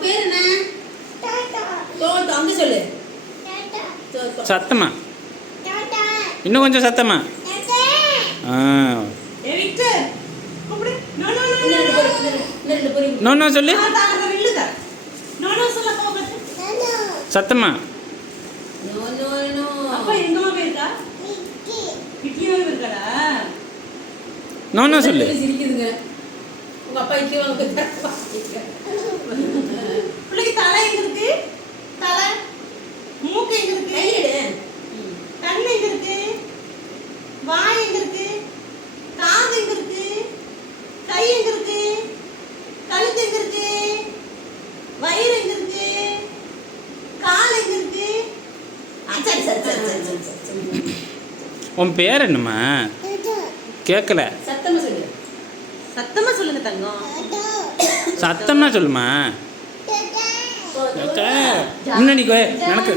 உன் பேர் என்ன? தோட்டோ. அங்கே சொல்லு. சத்தமா, இன்னும் கொஞ்சம் சத்தமா. நோ நோ சொல்லு, சத்தமா. No no no. No no சொல்லு. சிரிக்குதுங்க. உங்க அப்பா இங்கே வாங்க. பிள்ளைக்கு தலை எங்க இருக்கு? தலை. மூக்கு எங்க இருக்கு? கையெடு. கண்ணு எங்க இருக்கு? வாய் எங்க இருக்கு? காது எங்க இருக்கு? கை எங்க இருக்கு? கழுத்து எங்க இருக்கு? வயிறு எங்க இருக்கு? கால் எங்க இருக்கு? சரி சரி சரி சரி சரி சரி. உன் பேர் என்னம்மா? கேட்கல. சத்தமா சொல்லு. சத்தமா சொல்லுங்க தங்கம். சத்தமா சொல்லுமா. முன்னாடி எனக்கு